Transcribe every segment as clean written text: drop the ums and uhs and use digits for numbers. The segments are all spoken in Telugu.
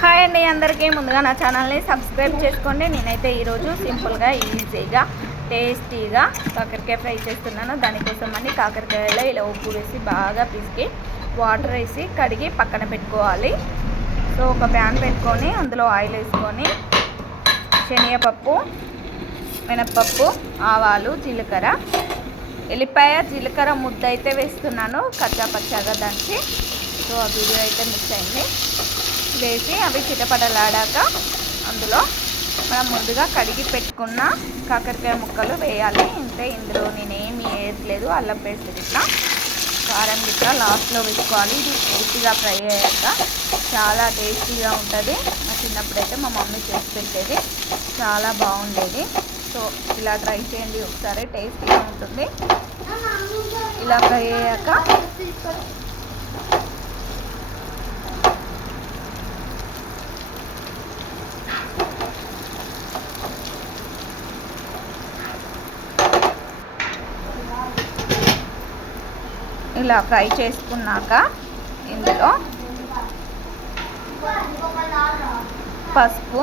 హాయ్ అండి, అందరికీ ముందుగా నా ఛానల్ని సబ్స్క్రైబ్ చేసుకోండి. నేనైతే ఈరోజు సింపుల్గా ఈజీగా టేస్టీగా కాకరకాయ ఫ్రై చేస్తున్నాను. దానికోసం అని కాకరకాయలో ఇలా ఉప్పు వేసి బాగా పిసికి వాటర్ వేసి కడిగి పక్కన పెట్టుకోవాలి. సో ఒక ప్యాన్ పెట్టుకొని అందులో ఆయిల్ వేసుకొని శనగపప్పు, మినప్పప్పు, ఆవాలు, జీలకర్ర, ఎల్లిపాయ, జీలకర్ర ముద్ద అయితే వేస్తున్నాను కచ్చా పచ్చాగా దంచి. సో ఆ వీడియో అయితే మిస్ అయింది. వేసి అవి చిటపటలాడాక అందులో మనం ముందుగా కడిగి పెట్టుకున్న కాకరకాయ ముక్కలు వేయాలి. అంటే ఇందులో నేనేమి వేయట్లేదు. అల్లం పేస్ట్ గిట్లా, కారం గిట్లా లాస్ట్లో వేసుకోవాలి. ఇది పూర్తిగా ఫ్రై అయ్యాక చాలా టేస్టీగా ఉంటుంది. మా చిన్నప్పుడైతే మా మమ్మీ చేసి పెట్టేది, చాలా బాగుండేది. సో ఇలా ట్రై చేయండి ఒకసారి, టేస్టీగా ఉంటుంది. ఇలా ఫ్రై అయ్యాక ఇలా ఫ్రై చేసుకున్నాక ఇందులో పసుపు,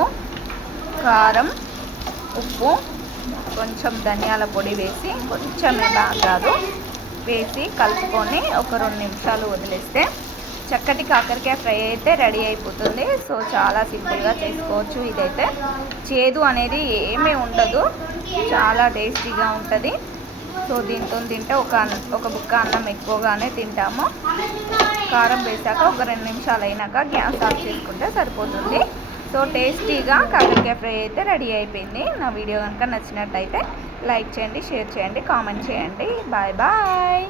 కారం, ఉప్పు, కొంచెం ధనియాల పొడి వేసి, కొంచెమే బాగా వేసి కలుపుకొని ఒక 2 నిమిషాలు వదిలేస్తే చక్కటి కాకరకాయ ఫ్రై అయితే రెడీ అయిపోతుంది. సో చాలా సింపుల్గా చేసుకోవచ్చు. ఇదైతే చేదు అనేది ఏమీ ఉండదు, చాలా టేస్టీగా ఉంటుంది. సో దీంతో తింటే ఒక బుక్క అన్నం ఎక్కువగానే తింటాము. కారం వేసాక ఒక 2 నిమిషాలు అయినాక గ్యాస్ ఆఫ్ చేసుకుంటే సరిపోతుంది. సో టేస్టీగా కాకరకాయ ఫ్రై అయితే రెడీ అయిపోయింది. నా వీడియో కనుక నచ్చినట్టయితే లైక్ చేయండి, షేర్ చేయండి, కామెంట్ చేయండి. Bye bye.